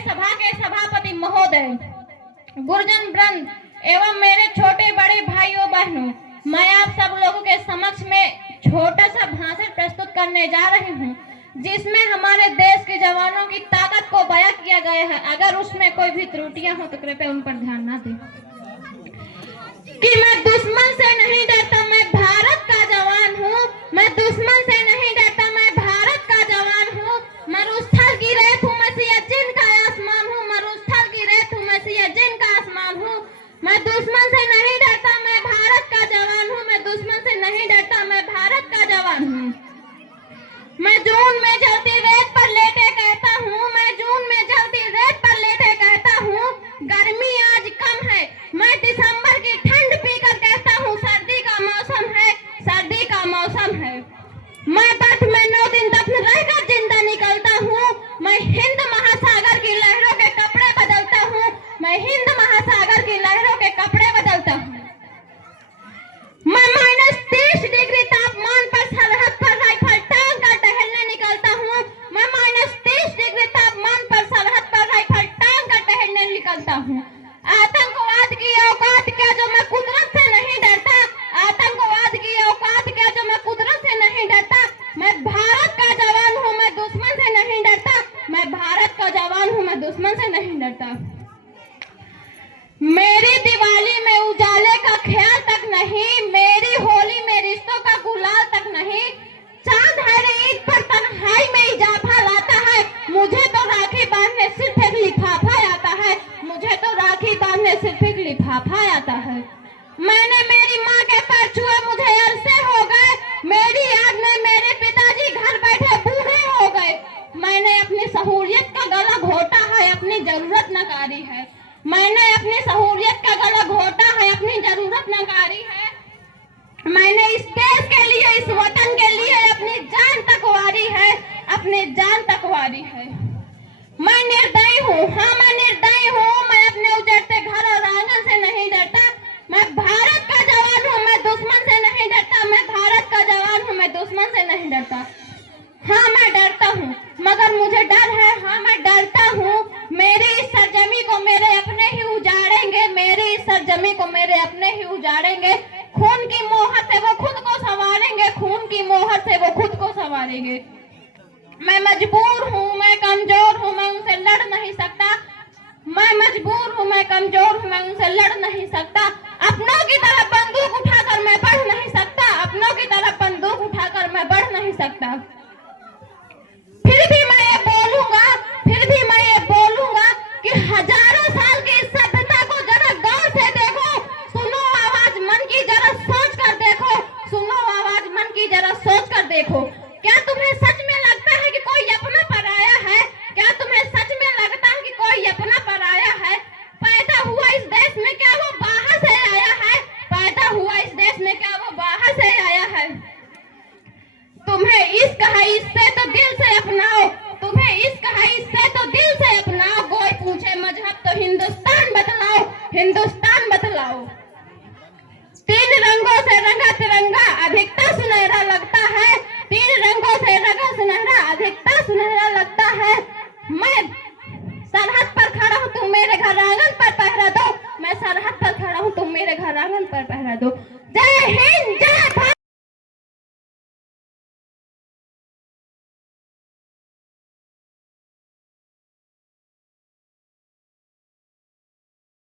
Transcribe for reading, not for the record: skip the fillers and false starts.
सभा के सभापति महोदय, गुरुजन वृंद एवं मेरे छोटे बड़े भाइयों बहनों, मैं आप सब लोगों के समक्ष में छोटा सा भाषण प्रस्तुत करने जा रही हूँ, जिसमें हमारे देश के जवानों की ताकत को बयां किया गया है। अगर उसमें कोई भी त्रुटियां हो तो कृपया उन पर ध्यान ना दें। कि मैं दुश्मन से नहीं डरता, मैं भारत का जवान हूँ। मैं दुश्मन से नहीं डरता, मैं भारत का जवान हूँ। मरुस्थल की रेत हूँ, मैं सियाचिन का आसमान हूँ। मरुस्थल की रेत हूँ, मैं सियाचिन का आसमान हूँ। मैं दुश्मन से नहीं डरता, मैं भारत का जवान हूँ। मैं दुश्मन से नहीं डरता, मैं भारत का जवान हूँ। मैं जून में जलती रेत पर लेटे कहता हूँ, मैं जून में जलती रेत पर लेटे कहता हूँ, गर्मी आज कम है। मैं दिसंबर की ठंड पीकर कहता हूँ, सर्दी का मौसम है, सर्दी का मौसम है। मैं बर्फ में 9 दिन दफन रहकर जिंदा निकलता हूँ। मैं हिंद महासागर की लहरों के कपड़े बदलता हूँ। मैं हिंद महासागर की लहरों के कपड़े बदलता हूँ। मैं -30 डिग्री तापमान पर सरहद पर राइफल टांग कर टहलने निकलता हूँ। मैं -30 डिग्री तापमान पर सरहद पर राइफल टांग कर टहलने निकलता हूँ। आतंकवाद की औकात क्या जो मैं कुदरत से नहीं डरता। आतंकवाद की औकात क्या जो मैं कुदरत से नहीं डरता। मैं भारत का जवान हूँ, मैं दुश्मन से नहीं डरता। मैं भारत का जवान हूँ, मैं दुश्मन से नहीं डरता। मेरी दिवाली में उजाले का ख्याल तक नहीं, मेरी होली में रिश्तों का गुलाल तक नहीं। चांद हर ईद पर तन्हाई में इजाफा लाता है। मुझे तो राखी बांधने सिर्फ एक लिफाफा आता है। मुझे तो राखी बांधने सिर्फ एक लिफाफा आता है। मैंने मेरी माँ के पैर छुए, मुझे अरसे हो गए। मेरी याद में मेरे पिताजी घर बैठे बूढ़े हो गए। मैंने अपनी सहूलियत का गला घोटा है, अपनी जरूरत नकारी है। मैंने अपनी सहूलियत का गला घोटा है, अपनी जरूरत नकारी है। मैंने इस देश के लिए, इस वतन के लिए अपनी जान तक वारी है, अपनी जान तक वारी है। मैं निर्दयी हूँ, हाँ मैं निर्दयी हूँ। मैं अपने उजड़ते घर और आंगन से नहीं डरता। मैं भारत का जवान हूँ, मैं दुश्मन से नहीं डरता। मैं भारत का जवान हूँ, मैं दुश्मन से नहीं डरता। हाँ मैं डरता हूँ, मगर मुझे डर है। हाँ मैं डरता हूँ। मेरी इस सरजमी को मेरे अपने ही उजाड़ेंगे। मेरी इस सरजमी को मेरे अपने ही उजाड़ेंगे। खून की मोहर से वो खुद को संवारेंगे। खून की मोहर से वो खुद को संवारेंगे। मैं मजबूर हूँ, मैं कमजोर हूँ, मैं उनसे लड़ नहीं सकता। मैं मजबूर हूँ, मैं कमजोर हूँ, मैं उनसे लड़ नहीं सकता। अपनों की तरफ बंदूक उठाकर मैं बढ़ नहीं सकता। अपनों की तरफ बंदूक उठाकर मैं बढ़ नहीं सकता। फिर भी मैं ये बोलूंगा, फिर भी मैं ये बोलूंगा कि हजारों साल की सभ्यता को जरा गौर से देखो। सुनो आवाज मन की, जरा सोच कर देखो। सुनो आवाज मन की, जरा सोच कर देखो। क्या तुम्हें सच में लगता है कि कोई अपना पराया है? क्या तुम्हें सच में लगता है कि कोई अपना पराया है? पैदा हुआ इस देश में, क्या वो बाहर से आया है? पैदा हुआ इस देश में, क्या वो बाहर से आया है? तुम्हें इश्क है इससे तो दिल से अपनाओ। तुम्हें इश्क है इससे तो दिल से अपनाओ। कोई पूछे मजहब तो हिंदुस्तान बतलाओ, हिंदुस्तान बतलाओ। 3 रंगों से रंगा तिरंगा अधिकता सुनहरा लगता है। 3 रंगों से रंगा सुनहरा अधिकता सुनहरा लगता है। मैं सरहद पर खड़ा हूँ, तुम मेरे घर आंगन पर पहरा दो। मैं सरहद पर खड़ा हूँ, तुम मेरे घर आंगन पर पहरा दो। जय हिंद, जय